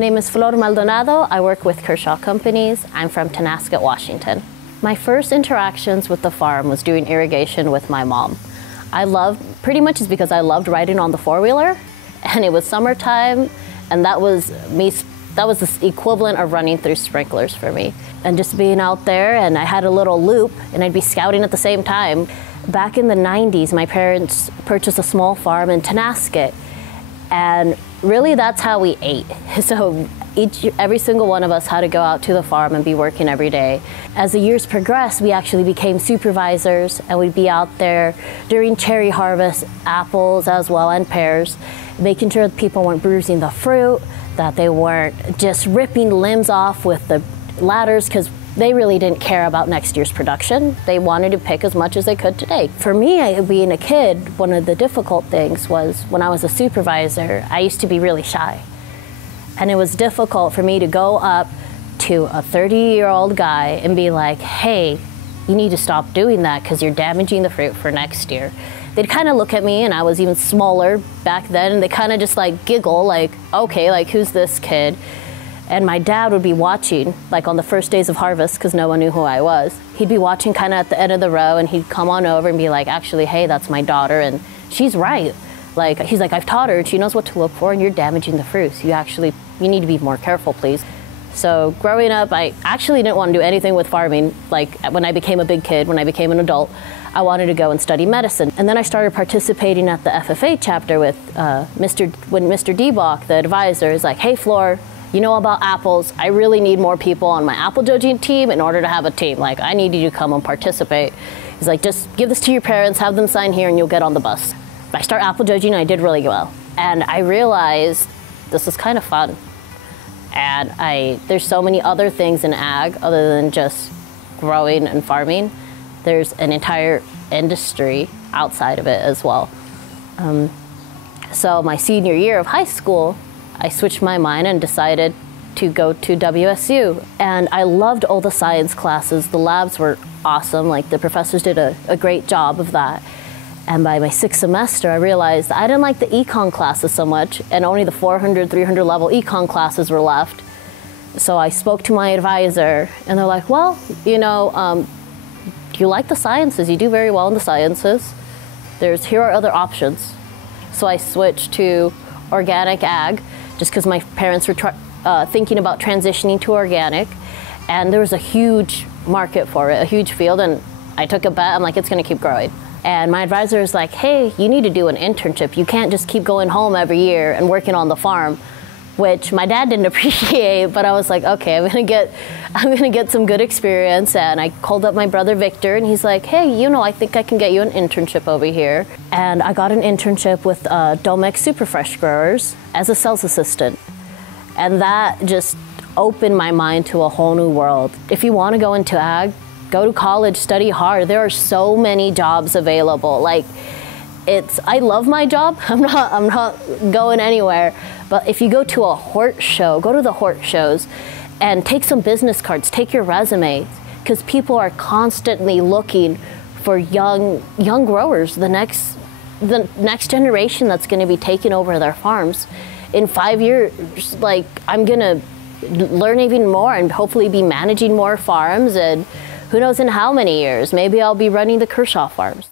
name is Flor Maldonado. I work with Kershaw Companies. I'm from Tonasket, Washington. My first interactions with the farm was doing irrigation with my mom. Pretty much it's because I loved riding on the four-wheeler, and it was summertime, and that was the equivalent of running through sprinklers for me. And just being out there, and I had a little loop, and I'd be scouting at the same time. Back in the 90s, my parents purchased a small farm in Tonasket, and really that's how we ate. So every single one of us had to go out to the farm and be working every day. As the years progressed, we actually became supervisors, and we'd be out there during cherry harvest, apples as well, and pears, making sure that people weren't bruising the fruit, that they weren't just ripping limbs off with the ladders, because they really didn't care about next year's production. They wanted to pick as much as they could today. For me, being a kid, one of the difficult things was when I was a supervisor, I used to be really shy. And it was difficult for me to go up to a 30-year-old guy and be like, hey, you need to stop doing that because you're damaging the fruit for next year. They'd kind of look at me, and I was even smaller back then, and they kind of just like giggle, like, okay, like, who's this kid? And my dad would be watching, like on the first days of harvest, because no one knew who I was. He'd be watching kind of at the end of the row, and he'd come on over and be like, actually, hey, that's my daughter, and she's right. Like, he's like, I've taught her, and she knows what to look for, and you're damaging the fruit. So you need to be more careful, please. So growing up, I actually didn't want to do anything with farming. Like, when I became a big kid, when I became an adult, I wanted to go and study medicine. And then I started participating at the FFA chapter with Mr. Debach, the advisor, is like, hey, Flor, you know about apples. I really need more people on my apple judging team in order to have a team. Like, I need you to come and participate. He's like, just give this to your parents, have them sign here, and you'll get on the bus. I started apple judging, and I did really well. And I realized this is kind of fun. And there's so many other things in ag other than just growing and farming. There's an entire industry outside of it as well. So my senior year of high school, I switched my mind and decided to go to WSU. And I loved all the science classes. The labs were awesome. Like, the professors did a great job of that. And by my sixth semester, I realized I didn't like the econ classes so much, and only the 400, 300 level econ classes were left. So I spoke to my advisor, and they're like, well, you know, you like the sciences, you do very well in the sciences. Here are other options. So I switched to organic ag, just because my parents were thinking about transitioning to organic, and there was a huge market for it, a huge field, and I took a bet. I'm like, it's going to keep growing. And my advisor is like, hey, you need to do an internship. You can't just keep going home every year and working on the farm, which my dad didn't appreciate, but I was like, okay, I'm gonna get some good experience. And I called up my brother Victor, and he's like, hey, you know, I think I can get you an internship over here. And I got an internship with Domex Super Fresh Growers as a sales assistant. And that just opened my mind to a whole new world. If you want to go into ag, go to college, study hard. There are so many jobs available. Like, I love my job. I'm not going anywhere. But if you go to a hort show, go to the hort shows and take some business cards, take your resumes, because people are constantly looking for young growers, the next generation that's going to be taking over their farms. In 5 years, like, I'm going to learn even more and hopefully be managing more farms, and who knows in how many years, maybe I'll be running the Kershaw farms.